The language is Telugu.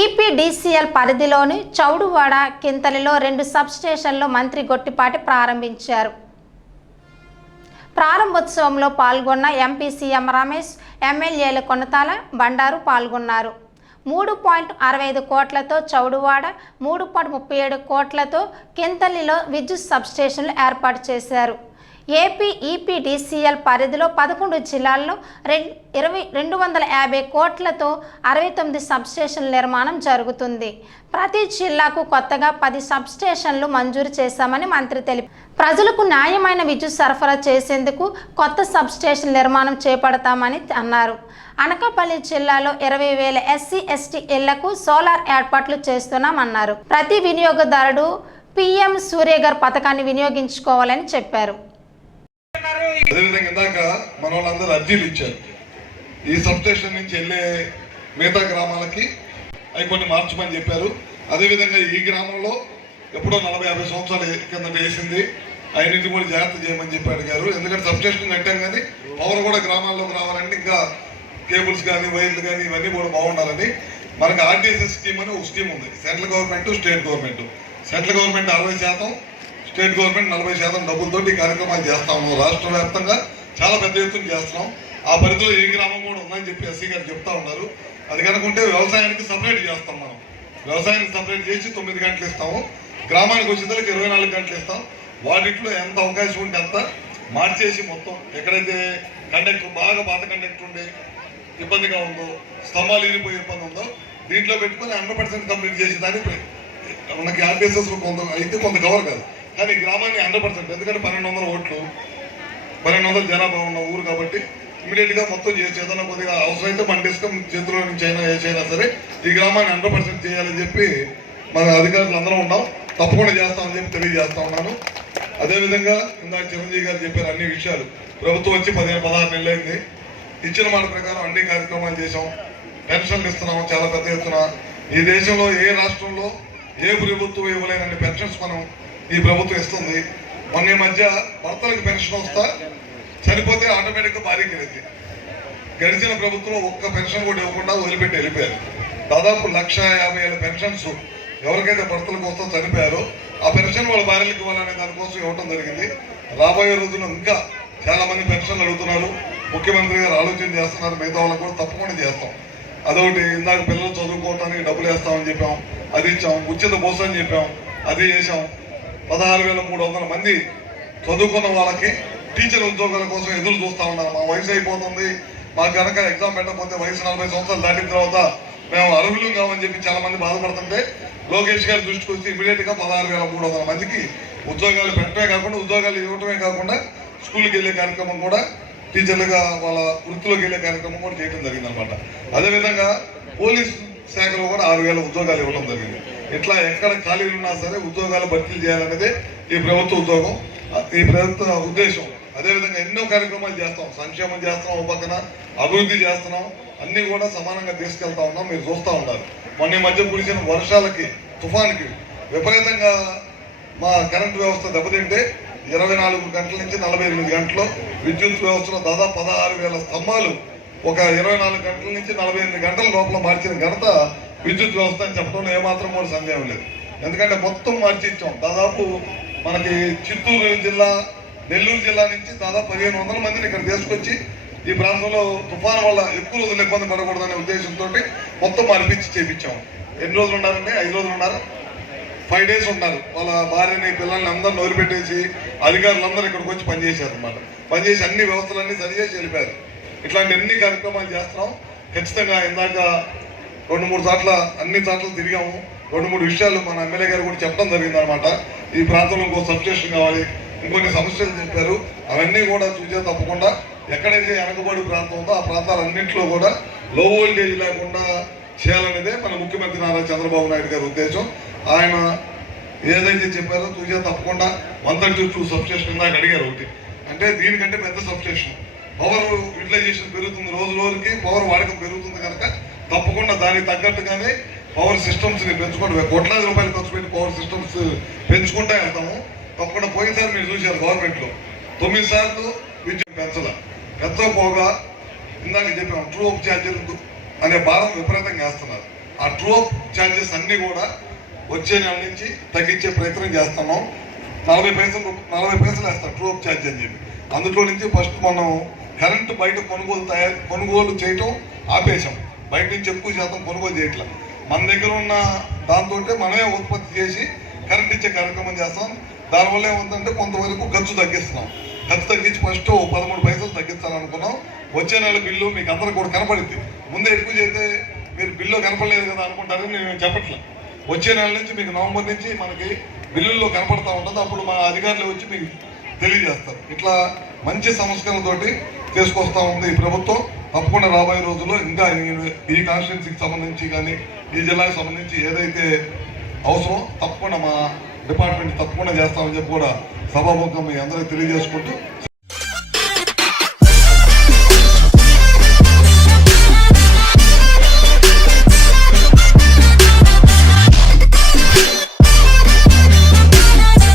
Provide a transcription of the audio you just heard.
ఈపీడీసీఎల్ పరిధిలోని చౌడువాడ కింతలిలో రెండు సబ్స్టేషన్లు మంత్రి గొట్టిపాటి ప్రారంభించారు. ప్రారంభోత్సవంలో పాల్గొన్న ఎంపీ సీఎం రమేష్ ఎమ్మెల్యేలు కొనతాల బండారు పాల్గొన్నారు. మూడు పాయింట్ అరవై ఐదు కోట్లతో చౌడువాడ మూడు పాయింట్ ముప్పై ఏడు కోట్లతో కింతలిలో విద్యుత్ సబ్స్టేషన్లు ఏర్పాటు చేశారు. ఏపీ ఈపీడీసీఎల్ పరిధిలో పదకొండు జిల్లాల్లో రెం ఇరవై రెండు వందల యాభై కోట్లతో అరవై తొమ్మిది సబ్స్టేషన్ల నిర్మాణం జరుగుతుంది. ప్రతి జిల్లాకు కొత్తగా పది సబ్స్టేషన్లు మంజూరు చేశామని మంత్రి తెలిపారు ప్రజలకు న్యాయమైన విద్యుత్ సరఫరా చేసేందుకు కొత్త సబ్స్టేషన్ నిర్మాణం చేపడతామని అన్నారు. అనకాపల్లి జిల్లాలో ఇరవై వేల ఎస్సీ ఎస్టీ ఇళ్ళకు సోలార్ ఏర్పాట్లు చేస్తున్నామన్నారు. ప్రతి వినియోగదారుడు పిఎం సూర్యగర్ పథకాన్ని వినియోగించుకోవాలని చెప్పారు. అదేవిధంగా ఇందాక మన వాళ్ళందరూ అర్జీలు ఇచ్చారు. ఈ సబ్స్టేషన్ నుంచి వెళ్ళే మిగతా గ్రామాలకి అవి కొన్ని మార్చమని చెప్పారు. అదేవిధంగా ఈ గ్రామంలో ఎప్పుడో నలభై యాభై సంవత్సరాల కింద వేసింది. అవన్నింటి కూడా జాగ్రత్త చేయమని చెప్పి అడిగారు. ఎందుకంటే సబ్స్టేషన్ కట్టాం కానీ పవర్ కూడా గ్రామాల్లోకి రావాలంటే ఇంకా కేబుల్స్ కానీ వైర్లు కానీ ఇవన్నీ కూడా బాగుండాలని. మనకి ఆర్టీసీ స్కీమ్ అని ఒక స్కీమ్ ఉంది. Central government state government. Central government అరవై శాతం స్టేట్ గవర్నమెంట్ నలభై శాతం డబ్బులతో ఈ కార్యక్రమాలు చేస్తా ఉన్నాం. రాష్ట్ర వ్యాప్తంగా చాలా పెద్ద ఎత్తున చేస్తున్నాం. ఆ పరిధిలో ఏ గ్రామం కూడా ఉందని చెప్పి ఎస్సీ గారు చెప్తా ఉన్నారు. అది కనుకుంటే వ్యవసాయానికి సపరేట్ చేస్తాం మనం. వ్యవసాయానికి సపరేట్ చేసి తొమ్మిది గంటలు ఇస్తాము. గ్రామానికి వచ్చేందుకు ఇరవై నాలుగు గంటలు ఇస్తాం. వాటిట్లో ఎంత అవకాశం ఉంటే అంత మార్చేసి మొత్తం ఎక్కడైతే కండక్టర్ బాగా పాత కండక్టర్ ఉండే ఇబ్బందిగా ఉందో స్తంభాలు ఇరిగిపోయే ఇబ్బంది ఉందో దీంట్లో పెట్టుకొని హండ్రెడ్ పర్సెంట్ కంప్లీట్ చేసేదానికి మనకి ఆర్బీఎస్ఎస్ కొంత అయితే కొంత కవర్ కాదు. కానీ గ్రామాన్ని హండ్రెడ్ పర్సెంట్. ఎందుకంటే పన్నెండు వందల ఓట్లు పన్నెండు వందల జనాభా ఉన్న ఊరు కాబట్టి ఇమీడియట్గా మొత్తం చేసి ఏదైనా కొద్దిగా అవసరమైతే మన డిస్కం చేతిలో నుంచి అయినా చేసినా సరే ఈ గ్రామాన్ని హండ్రెడ్ పర్సెంట్ చేయాలని చెప్పి మన అధికారులు అందరం ఉన్నాం. తప్పకుండా చేస్తామని చెప్పి తెలియజేస్తా ఉన్నాను. అదేవిధంగా ఇందాక చిరంజీవి గారు చెప్పారు అన్ని విషయాలు. ప్రభుత్వం వచ్చి పదిహేను పదహారు నెలలైంది. ఇచ్చిన మాట ప్రకారం అన్ని కార్యక్రమాలు చేశాం. పెన్షన్లు ఇస్తున్నాం చాలా పెద్ద ఎత్తున. ఈ దేశంలో ఏ రాష్ట్రంలో ఏ ప్రభుత్వం ఇవ్వలేనన్ని పెన్షన్స్ మనం ఈ ప్రభుత్వం ఇస్తుంది. మొన్న ఈ మధ్య భర్తలకు పెన్షన్ వస్తా చనిపోతే ఆటోమేటిక్గా భారీ వెళ్ళింది గడిచిన ప్రభుత్వం ఒక్క పెన్షన్ కూడా ఇవ్వకుండా వదిలిపెట్టి వెళ్ళిపోయారు. దాదాపు లక్ష యాభై ఏళ్ళ పెన్షన్స్ ఎవరికైతే భర్తల కోసం చనిపోయారో ఆ పెన్షన్ వాళ్ళ భార్యలకు ఇవ్వాలనే దానికోసం ఇవ్వటం జరిగింది. రాబోయే రోజుల్లో ఇంకా చాలా మంది పెన్షన్లు అడుగుతున్నారు. ముఖ్యమంత్రి గారు ఆలోచన చేస్తున్నారు. మిగతా వాళ్ళకు కూడా తప్పకుండా చేస్తాం. అదొకటి ఇందాక పిల్లలు చదువుకోవటానికి డబ్బులు వేస్తామని చెప్పాం అది ఇచ్చాం ఉచిత పోస్తామని అని చెప్పాం అది చేసాం పదహారు వేల మూడు వందల మంది చదువుకున్న వాళ్ళకి టీచర్ ఉద్యోగాల కోసం ఎదురు చూస్తా ఉన్నారు. మా వయసు అయిపోతుంది. మాకు కనుక ఎగ్జామ్ పెట్టకపోతే వయసు నలభై సంవత్సరాలు దాటిన తర్వాత మేము అర్హులు కావని చెప్పి చాలా మంది బాధపడుతుంటే లోకేష్ గారి దృష్టికి వచ్చి ఇమీడియట్గా పదహారు వేల మూడు వందల మందికి ఉద్యోగాలు పెట్టడమే కాకుండా ఉద్యోగాలు ఇవ్వటమే కాకుండా స్కూల్కి వెళ్ళే కార్యక్రమం కూడా టీచర్లుగా వాళ్ళ వృత్తిలోకి వెళ్ళే కార్యక్రమం కూడా చేయడం జరిగింది అనమాట అదేవిధంగా పోలీస్ శాఖలో కూడా ఆరు వేల ఉద్యోగాలు ఇవ్వడం జరిగింది. ఎట్లా ఎక్కడ ఖాళీలు ఉన్నా సరే ఉద్యోగాలు భర్తీ చేయాలనేదే ఈ ప్రభుత్వ ఉద్యోగం. ఈ ప్రభుత్వ ఉద్దేశం. అదేవిధంగా ఎన్నో కార్యక్రమాలు చేస్తాం. సంక్షేమం చేస్తున్నాం ఒక పక్కన అభివృద్ధి చేస్తున్నాం. అన్నీ కూడా సమానంగా తీసుకెళ్తా ఉన్నాం. మీరు చూస్తూ ఉన్నారు. మొన్న మధ్య కురిసిన వర్షాలకి తుఫాన్కి విపరీతంగా మా కరెంటు వ్యవస్థ దెబ్బతింటే ఇరవై నాలుగు గంటల నుంచి నలభై ఎనిమిది గంటలు విద్యుత్ వ్యవస్థలో దాదాపు పదహారు వేల స్తంభాలు ఒక ఇరవై నాలుగు గంటల నుంచి నలభై ఎనిమిది గంటల లోపల మార్చిన ఘనత విద్యుత్ వ్యవస్థ అని చెప్పడంలో ఏమాత్రం కూడా సందేహం లేదు. ఎందుకంటే మొత్తం మార్చిచ్చాం. దాదాపు మనకి చిత్తూరు జిల్లా నెల్లూరు జిల్లా నుంచి దాదాపు పదిహేను వందల మందిని ఇక్కడ తీసుకొచ్చి ఈ ప్రాంతంలో తుఫాను వల్ల ఎక్కువ రోజులు ఇబ్బంది పడకూడదనే ఉద్దేశంతో మొత్తం మార్పించి చేపించాం. ఎన్ని రోజులు ఉన్నారండి? ఐదు రోజులు ఉన్నారు? ఫైవ్ డేస్ ఉన్నారు. వాళ్ళ భార్యని పిల్లల్ని అందరూ నోరు పెట్టేసి అధికారులందరూ ఇక్కడికి వచ్చి పనిచేశారు అనమాట పనిచేసి అన్ని వ్యవస్థలన్నీ సరిచేసి వెళ్ళిపోయారు. ఇట్లాంటి అన్ని కార్యక్రమాలు చేస్తున్నాం. ఖచ్చితంగా ఇందాక రెండు మూడు చోట్ల అన్ని చోట్ల తిరిగాము. రెండు మూడు విషయాలు మన ఎమ్మెల్యే గారు కూడా చెప్పడం జరిగింది అనమాట ఈ ప్రాంతంలో ఇంకో సబ్స్టేషన్ కావాలి ఇంకొన్ని సమస్యలు చెప్పారు. అవన్నీ కూడా చూసే తప్పకుండా ఎక్కడైతే వెనకబడి ప్రాంతం ఉందో ఆ ప్రాంతాలన్నింటిలో కూడా లో వోల్టేజ్ లేకుండా చేయాలనేదే మన ముఖ్యమంత్రి నారా చంద్రబాబు నాయుడు గారి ఉద్దేశం. ఆయన ఏదైతే చెప్పారో చూసే తప్పకుండా వన్ థర్టీ టూ సబ్స్టేషన్ దాకా అడిగారు ఒకటి. అంటే దీనికంటే పెద్ద సబ్స్టేషన్ పవర్ యూటిలైజేషన్ పెరుగుతుంది రోజు రోజుకి పవర్ వాడకం పెరుగుతుంది. తప్పకుండా దానికి తగ్గట్టుగానే పవర్ సిస్టమ్స్ని పెంచుకుంటూ కోట్లాది రూపాయలు ఖర్చు పెట్టి పవర్ సిస్టమ్స్ పెంచుకుంటా వెళ్తాము. తప్పకుండా పోయినసారి మీరు చూశారు గవర్నమెంట్లో. తొమ్మిది సార్లు విద్యుత్ పెంచాల. పెంచకపోగా ఇందాక చెప్పాము ట్రూ అప్ ఛార్జీలు అనే భారం విపరీతంగా వేస్తున్నారు. ఆ ట్రూ అప్ ఛార్జెస్ అన్నీ కూడా వచ్చే నెల నుంచి తగ్గించే ప్రయత్నం చేస్తున్నాం. నలభై పైసలు నలభై పైసలు వేస్తాం ట్రూ అప్ ఛార్జ్ అని చెప్పి. అందులో నుంచి ఫస్ట్ మనం కరెంటు బయట కొనుగోలు తయారు కొనుగోలు చేయటం ఆపేశాం. బయట నుంచి ఎక్కువ శాతం కొనుగోలు చేయట్లా. మన దగ్గర ఉన్న దాంతో మనమే ఉత్పత్తి చేసి కరెంట్ ఇచ్చే కార్యక్రమం చేస్తాం. దానివల్ల ఏమవుతుందంటే కొంతవరకు ఖర్చు తగ్గిస్తున్నాం. ఖర్చు తగ్గించి ఫస్ట్ పదమూడు పైసలు తగ్గించాలనుకున్నాం. వచ్చే నెల బిల్లు మీకు అందరికి కూడా కనపడింది ముందే ఎక్కువ చేస్తే మీరు బిల్లు కనపడలేదు కదా అనుకుంటారని నేను చెప్పట్లే. వచ్చే నెల నుంచి మీకు నవంబర్ నుంచి మనకి బిల్లుల్లో కనపడతా ఉంటుంది. అప్పుడు మా అధికారులు వచ్చి మీకు తెలియజేస్తారు. ఇట్లా మంచి సంస్కరణతోటి తీసుకొస్తా ఉంది ఈ ప్రభుత్వం. తప్పకుండా రాబోయే రోజుల్లో ఇంకా ఈ- ఈ కాన్స్టిట్యున్సీకి సంబంధించి కానీ ఈ జిల్లాకి సంబంధించి ఏదైతే అవసరం తప్పకుండా మా డిపార్ట్మెంట్ తప్పకుండా చేస్తామని చెప్పి కూడా సభాముఖం మీ అందరికీ తెలియజేసుకుంటూ